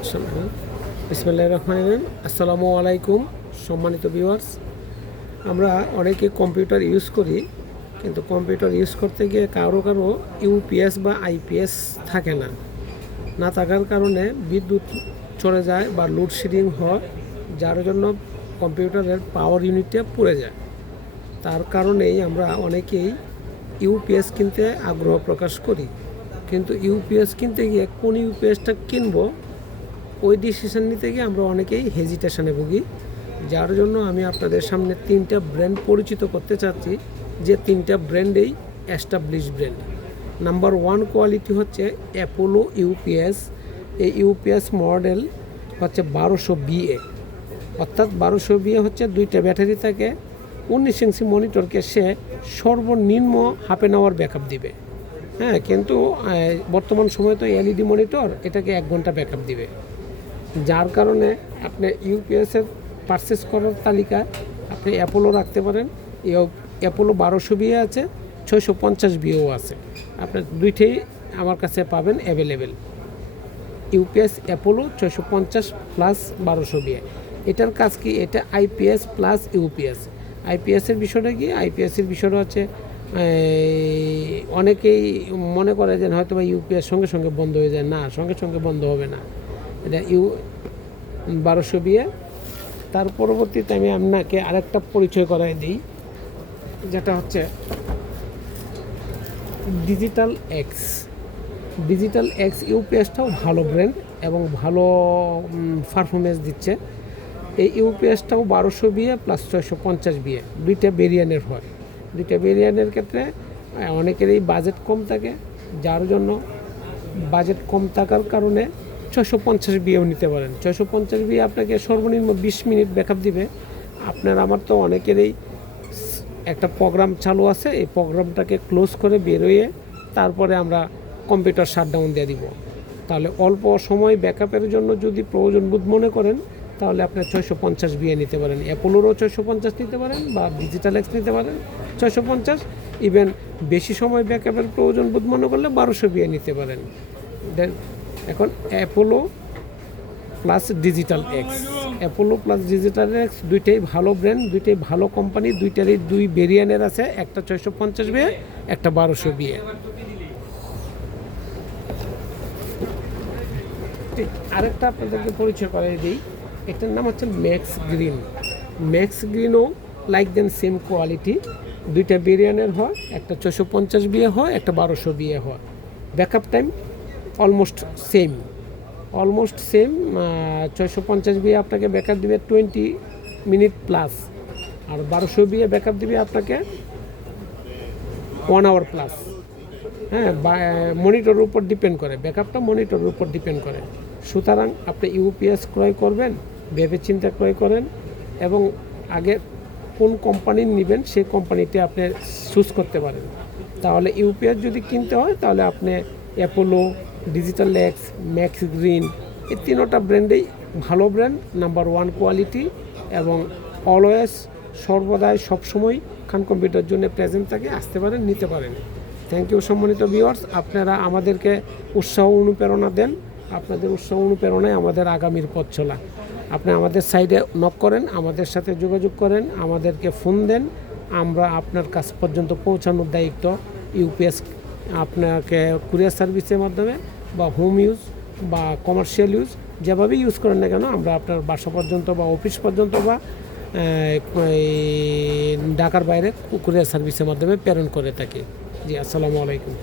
বিসমিল্লাহির রহমানির রহিম। আসসালামু আলাইকুম সম্মানিত ভিউয়ার্স। আমরা অনেকে কম্পিউটার ইউজ করি, কিন্তু কম্পিউটার ইউজ করতে গিয়ে কারো ইউপিএস বা আইপিএস থাকে না থাকার কারণে বিদ্যুৎ চলে যায় বা লোডশেডিং হয়, যার জন্য কম্পিউটারের পাওয়ার ইউনিটটা পুড়ে যায়। তার কারণেই আমরা অনেকেই ইউপিএস কিনতে আগ্রহ প্রকাশ করি, কিন্তু ইউপিএস কিনতে গিয়ে কোন ইউপিএসটা কিনবো ওই ডিসিশন নিতে গিয়ে আমরা অনেকেই হেজিটেশনে ভুগি। যার জন্য আমি আপনাদের সামনে 3টা ব্র্যান্ড পরিচিত করতে চাচ্ছি, যে 3টা ব্র্যান্ডেই এস্টাবলিশ ব্র্যান্ড। নাম্বার 1 কোয়ালিটি হচ্ছে অ্যাপোলো ইউপিএস। এই ইউপিএস মডেল হচ্ছে 1200 বিএ, অর্থাৎ 1200 বিএ হচ্ছে 2টা ব্যাটারি থাকে। 19 ইঞ্চি মনিটরকে সে সর্বনিম্ন হাফ অ্যান আওয়ার ব্যাকআপ দিবে। হ্যাঁ, কিন্তু বর্তমান সময়ে তো এলইডি মনিটর এটাকে 1 ঘন্টা ব্যাকআপ দিবে। যার কারণে আপনি ইউপিএসের পারচেস করার তালিকায় আপনি অ্যাপোলো রাখতে পারেন। অ্যাপোলো 1200 বিএ আছে, 650 বিএও আছে। আপনার দুইটাই আমার কাছে পাবেন available. UPS Apollo 650 plus 1200 BA. এটার কাজ কি? এটা আইপিএস প্লাস ইউপিএস। আইপিএসের বিষয়টা কি? আইপিএসের বিষয়টা হচ্ছে অনেকেই মনে করে যে হয়তো বা ইউপিএস সঙ্গে সঙ্গে বন্ধ হয়ে যায়। না, সঙ্গে সঙ্গে বন্ধ হবে না। এটা 1200 বিএ। তার পরবর্তীতে আমি আপনাকে আরেকটা পরিচয় করাই দিই, যেটা হচ্ছে ডিজিটাল এক্স। ডিজিটাল এক্স ইউপিএসটাও ভালো ব্র্যান্ড এবং ভালো পারফরমেন্স দিচ্ছে। এই ইউপিএসটাও 1200 বিএ প্লাস 650 বিএ, 2টা ভেরিয়েন্টের হয়। 2টা ভেরিয়েন্টের ক্ষেত্রে অনেকেরই বাজেট কম থাকে, যার জন্য বাজেট কম থাকার কারণে 650 বিএও নিতে পারেন। 650 বিএ আপনাকে সর্বনিম্ন 20 মিনিট ব্যাকআপ দিবে। আমার তো অনেকেরই একটা প্রোগ্রাম চালু আছে, এই প্রোগ্রামটাকে ক্লোজ করে বেরোয়ে তারপরে আমরা কম্পিউটার শাটডাউন দিয়ে দিব। তাহলে অল্প সময় ব্যাকআপের জন্য যদি প্রয়োজন বোধ মনে করেন, তাহলে আপনি 650 বিএ নিতে পারেন। অ্যাপোলোরও 650 নিতে পারেন বা ডিজিটাল এক্স নিতে পারেন 650। ইভেন বেশি সময় ব্যাকআপের প্রয়োজন বোধ মনে করলে 1200 বিএ নিতে পারেন। দেন এখন Apollo plus digital x, Apollo plus digital x দুইটাই ভালো ব্র্যান্ড, দুইটাই ভালো কোম্পানি। দুইটারই 2 ভেরিয়েন্টের আছে, একটা 650 বিএ, একটা 1200 বিএ। আরেকটা আপনাদেরকে পরিচয় করে দিই, এটার নাম হচ্ছে ম্যাক্স গ্রিন। ম্যাক্স গ্রিনও লাইক দেন সেম কোয়ালিটি, 2টা ভেরিয়েন্টের হয়, একটা 650 বিএ হয়, একটা 1200 বিএ হয়। Backup time almost same. 650 BA আপনাকে ব্যাকআপ দিবে 20 মিনিট প্লাস, আর 1200 বিএ ব্যাকআপ দিবে আপনাকে 1 আওয়ার প্লাস। হ্যাঁ, মনিটরের উপর ডিপেন্ড করে, ব্যাকআপটা মনিটরের উপর ডিপেন্ড করে। সুতরাং আপনি ইউপিএস ক্রয় করবেন ভেবে চিন্তা ক্রয় করেন, এবং আগে কোন কোম্পানির নেবেন সেই কোম্পানিতে আপনি চুজ করতে পারেন। তাহলে ইউপিএস যদি কিনতে হয় তাহলে আপনি Apollo, digital x, max green, এই 3টা ব্র্যান্ডেই ভালো ব্র্যান্ড, নাম্বার 1 কোয়ালিটি, এবং অলওয়েজ সর্বদাই সবসময় খান কম্পিউটার জন্য প্রেজেন্ট থাকে। আসতে পারেন, নিতে পারেন। থ্যাংক ইউ সম্মানিত ভিউয়ার্স। আপনারা আমাদেরকে উৎসাহ অনুপ্রেরণা দেন, আপনাদের উৎসাহ অনুপ্রেরণায় আমাদের আগামীর পথ চলা। আপনি আমাদের সাইডে নক করেন, আমাদের সাথে যোগাযোগ করেন, আমাদেরকে ফোন দেন। আমরা আপনার কাছ পর্যন্ত পৌঁছানোর দায়িত্ব ইউপিএস আপনাকে কুরিয়ার সার্ভিসের মাধ্যমে বা হোম ইউজ বা কমার্শিয়াল ইউজ যেভাবে ইউজ করেন না কেন, আমরা আপনার বাসা পর্যন্ত বা অফিস পর্যন্ত বা ঢাকার বাইরে কুরিয়ার সার্ভিসের মাধ্যমে প্রেরণ করে থাকি। জি, আসসালামু আলাইকুম।